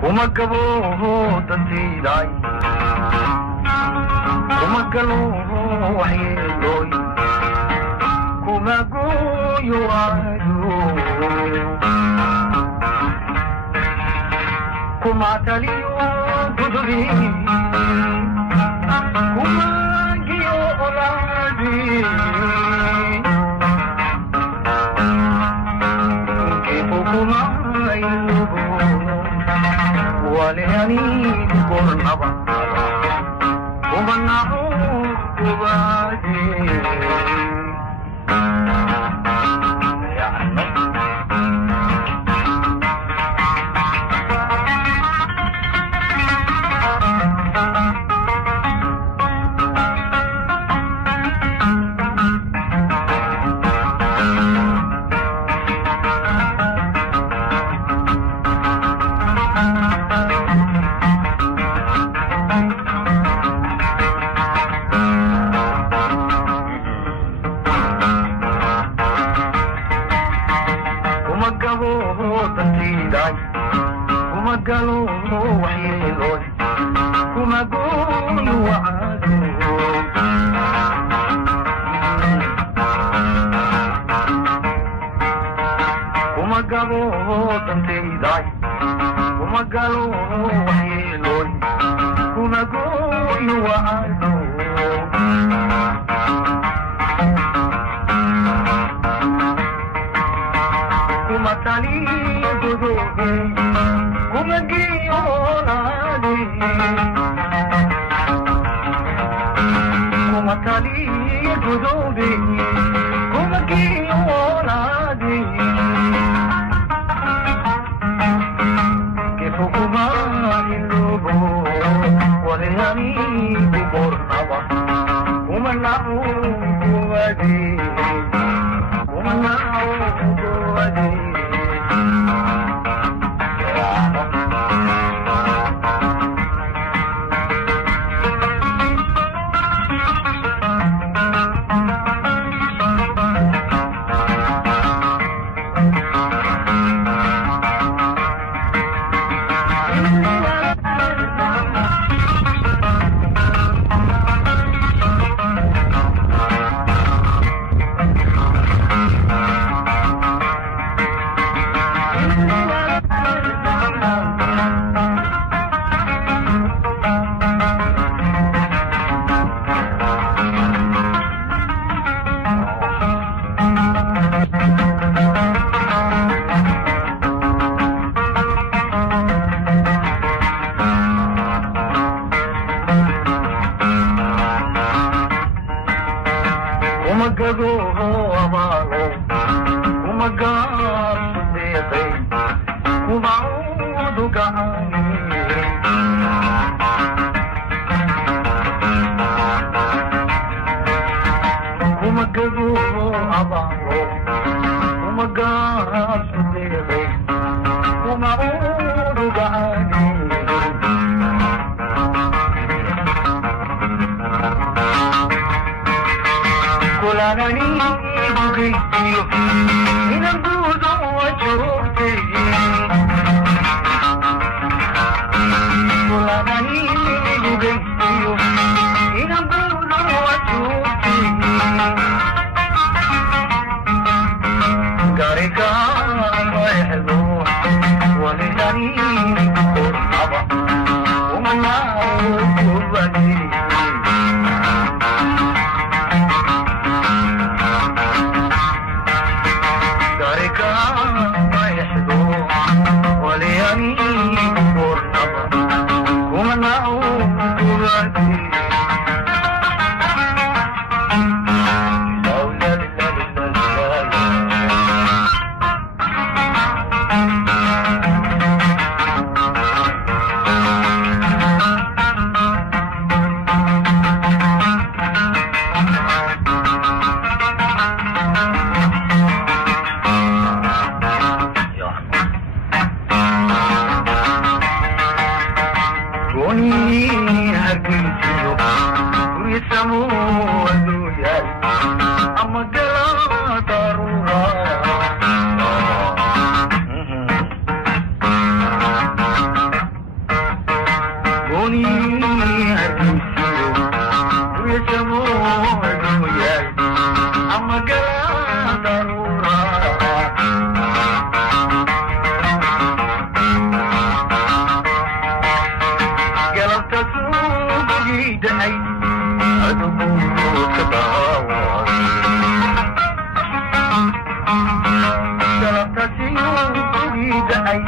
kuma gabo dantiiday kuma galo waxyeelooy kuma gooyo waayo kuma taliyo guduri kuma giyo olaadi kifo kuma ayubo ولياني كورنبا ومنعو كبادي kuma galo waxyeelooy kuma gooyo wacaado kuma gabo dantayday kuma galo waxyeelooy kuma gooyo wacaado kuma taliyo godobe kuma giyo olaadi kuma taliyo godobe kuma giyo olaadi kifo kuma ilobo waleyani kubornaba kuma nau kuwadi kuma nau kuwadi يوم يدعي